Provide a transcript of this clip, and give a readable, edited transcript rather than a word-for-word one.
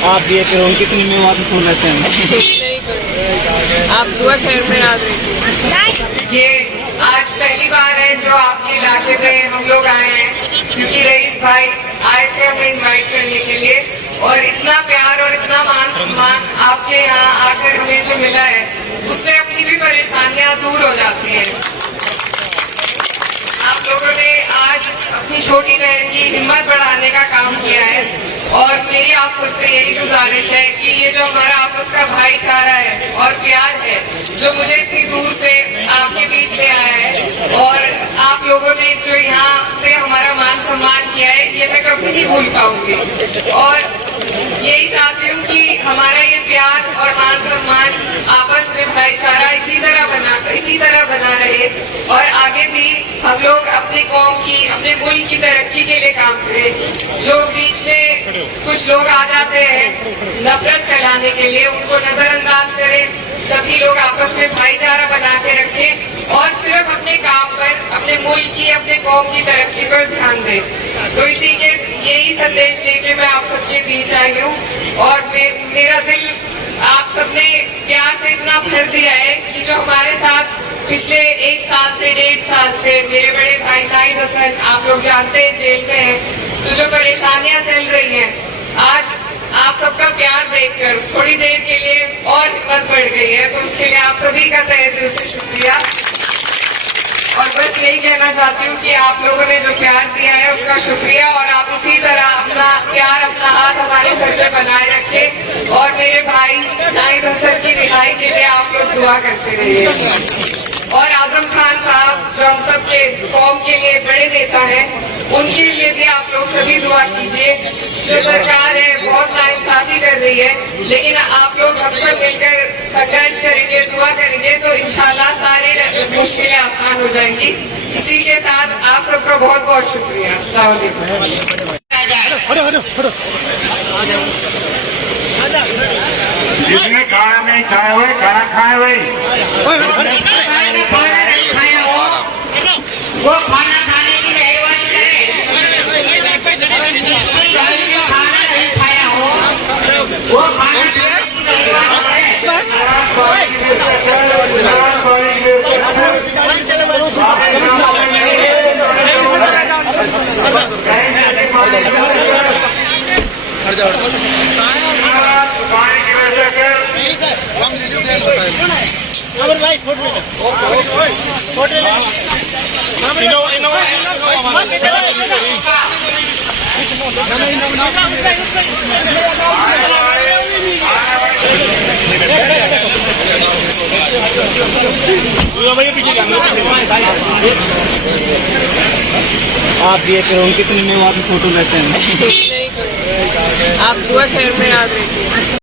आप भी करो कितनी में बात सुन लेते हैं। आप दुआ खैर में याद रखिए। ये आज पहली बार है जो आपके इलाके में हम लोग आए हैं, क्योंकि रईस भाई आए थे हमें इनवाइट करने के लिए, और इतना प्यार और इतना मान सम्मान आपके यहाँ आकर हमें जो मिला है, उससे अपनी भी परेशानियां दूर हो जाती हैं। आप लोगों ने आज अपनी छोटी बहन की हिम्मत बढ़ाने का काम किया है, और मेरी आप सबसे यही गुजारिश है कि ये जो हमारा आपस का भाईचारा है और प्यार है, जो मुझे इतनी दूर से आपके बीच ले आया है, और आप लोगों ने जो यहाँ पे हमारा मान सम्मान किया है, ये मैं कभी नहीं भूल पाऊंगी। और यही चाहती हूँ कि हमारा ये प्यार और मान सम्मान आपस में भाईचारा इसी तरह बना रहे, और आगे भी हम लोग अपने कौम की, अपने मुल्क की तरक्की के लिए काम करें। जो बीच में कुछ लोग आ जाते हैं नफरत फैलाने के लिए, उनको नजरअंदाज करें। सभी लोग आपस में भाईचारा बना के रखें, और सिर्फ अपने काम पर, अपने मुल्क की, अपने कौम की तरक्की पर ध्यान दें। तो इसी के यही संदेश लेके मैं आप सबके बीच आई हूँ, और मेरा दिल आप सबने प्यार से इतना भर दिया है कि जो हमारे साथ पिछले 1 साल से 1.5 साल से मेरे बड़े भाई नाहिद हसन, आप लोग जानते हैं, जेल में हैं, तो जो परेशानियां चल रही हैं, आज आप सबका प्यार देखकर थोड़ी देर के लिए और हिम्मत बढ़ गई है। तो उसके लिए आप सभी का तहे दिल से शुक्रिया। और बस यही कहना चाहती हूँ कि आप लोगों ने जो प्यार दिया है उसका शुक्रिया, और आप इसी तरह अपना प्यार, अपना हाथ हमारे सर पे बनाए रखें, और मेरे भाई नाहिद हसन की रिहाई के लिए आप लोग दुआ करते रहिए। और आजम खान साहब जो हम सब के कौम के लिए बड़े नेता हैं, उनके लिए भी आप लोग सभी दुआ कीजिए। जो सरकार है बहुत नाइंसाफी कर रही है, लेकिन आप लोग हम सब मिलकर संघर्ष करेंगे, दुआ करेंगे, तो इंशाल्लाह सारी मुश्किलें आसान हो जाएंगी। इसी के साथ आप सबका बहुत बहुत शुक्रिया। अस्सलाम वालेकुम। जिसने खाना नहीं खाया हुआ खाना खाए भाई, वो खाना खाने की मेहरबानी करे। जो खाना नहीं खाया हो वो खाना खाने की आप भी करो कितनी में बात फोटो लेते हैं। आप दुआ खैर में याद रखिए।